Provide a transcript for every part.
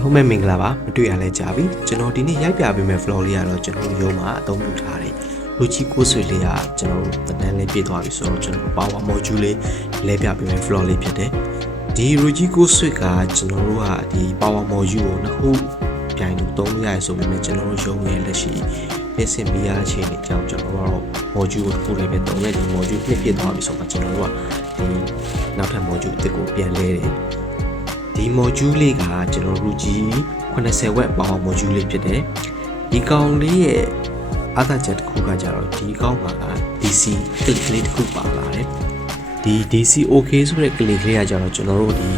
အားလုံးပဲမင်္ဂလာပါမတွေ့ရလဲကြာပြီကျွန်တော်ဒီနေ့ရိုက်ပြပေးမယ့် vlog လေးကတော့ကျွန်တော်ရုံးမှာအသုံးပြုထားတယ်လူကြီးကိုဆွေလေးကကျွန်တော်တန်းလေးပြည့်သွားပြီဆိုတော့ကျွန်တော် power module လေးလဲပြပေးမယ့် vlog လေးဖြစ်တယ်ဒီလူကြီးကိုဆွေကကျွန်တော်တို့ကဒီ power module ကိုနှစ်ခုပြိုင်လို့သုံးလို့ရတယ်ဆိုပေမဲ့ကျွန်တော်တို့ရုံးရဲ့လက်ရှိပြင်ဆင်မိရတဲ့အခြေအနေကြောင့်ကျွန်တော်တို့ကတော့ module ကိုတစ်ခုလေးပဲသုံးလိုက်ဒီ module နှစ်ပြည့်သွားပြီဆိုတော့ကျွန်တော်တို့ကဒီနောက်ထပ် module တစ်ခုပြန်လဲတယ်ဒီ module လေးကကျွန်တော်တို့ကြီး80 watt power module လေးဖြစ်တယ်ဒီကောင်လေးရဲ့အားသာချက်တစ်ခုကကြတော့ဒီကောင်မှာ DC click လေးတစ်ခုပါလာတယ်ဒီ DC OK ဆိုတဲ့ click လေးကကြတော့ကျွန်တော်တို့ဒီ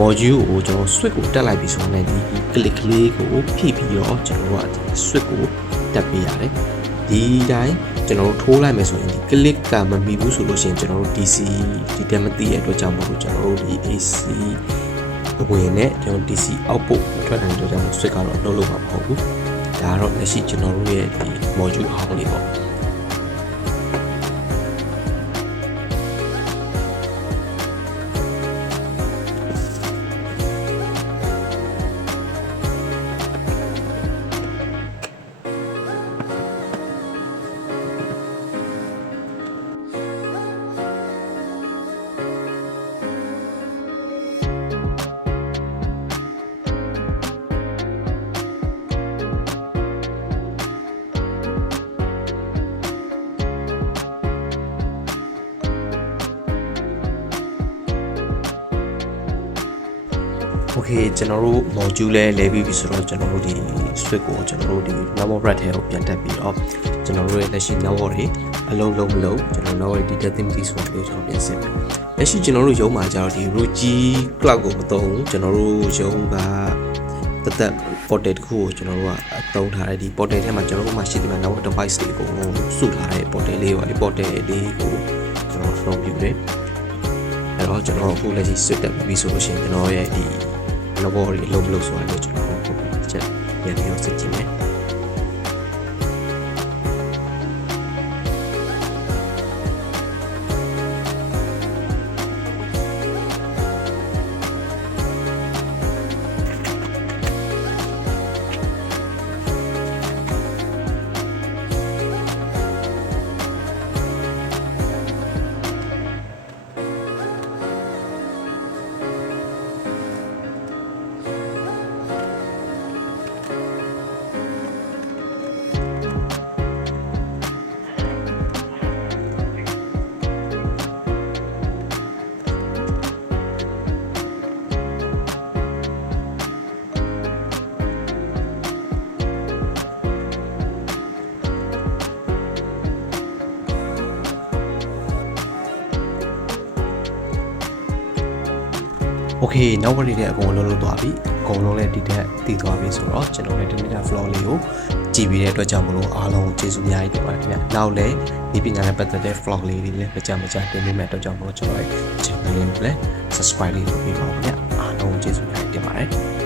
module ကိုကျွန်တော် switch ကိုတက်လိုက်ပြီးဆိုတော့ဒီ click လေးကိုဖြည့်ပြီးတော့ကျွန်တော်တို့ကဒီ switch ကိုတက်ပေးရတယ်ဒီတိုင်းကျွန်တော်တို့ထိုးလိုက်မယ်ဆိုရင်ဒီ click ကမမီဘူးဆိုလို့ရှိရင်ကျွန်တော်တို့ DC ဒီတက်မသိတဲ့အတွက်ကြောင့်မို့လို့ကျွန်တော်တို့ဒီ AC ဝင်နဲ့ကျွန်တော် DC output ထွက်နိုင်တဲ့အတွက်ကြောင့် switch ကတော့လုံးလုံးမှာမဟုတ်ဘူးဒါကတော့လက်ရှိကျွန်တော်တို့ရဲ့ဒီ module ဟောင်းလေးပေါ့โอเคကျွန်တော်တို့ module လဲပြီးပြီဆိုတော့ကျွန်တော်တို့ဒီ switch ကိုကျွန်တော်တို့ဒီ network rack ထဲကိုပြန်တက်ပြီးတော့ကျွန်တော်တို့ရဲ့လက်ရှိ network တွေအလုံးလုံးမလုံးကျွန်တော် network ဒီ density ဆိုတာလေးကျွန်တော်ပြင်ဆင်မယ်လက်ရှိကျွန်တော်တို့ရုံးမှာကျတော့ဒီ Rogi cloud ကိုမသုံးဘူးကျွန်တော်တို့ရုံးကတက် portal တစ်ခုကိုကျွန်တော်တို့ကအသုံးထားတဲ့ဒီ portal ထဲမှာကျွန်တော်တို့မှာရှိတဲ့ network device တွေအကုန်လုံးစုထားတဲ့ portal လေးပါဒီ portal လေးကိုကျွန်တော်သုံးပြတယ်အဲ့တော့ကျွန်တော်အခုလက်ရှိ switch တက်ပြီးဆိုလို့ရှိရင်ကျွန်တော်ရဲ့ဒီလော်ရီလုံးလို့ဆိုတာလို့ကျွန်တော်ပုံချက်ပြန်ပြီးတော့စစ်ကြည့်မယ်โอเคနောက်ဝင်နေတဲ့အကုန်လုံးလုံးသွားပြီအကုန်လုံးလည်းဒီတက်တည်သွားပြီဆိုတော့ကျွန်တော်လည်းဒီနေ့က vlog လေးကိုကြည့်ပြီးတဲ့အတွက်ကြောင့်မလို့အားလုံးကျေးဇူးအများကြီးတင်ပါတယ်ခင်ဗျနောက်လည်းဒီပညာနဲ့ပတ်သက်တဲ့ vlog လေးတွေလည်းမကြမ်းတင်ပေးမယ့်အတွက်ကြောင့်မလို့ကျွန်တော်ရဲ့ channel လေးကိုလည်း subscribe လေးလုပ်ပေးပါဦးခင်ဗျအားလုံးကျေးဇူးအများကြီးတင်ပါတယ်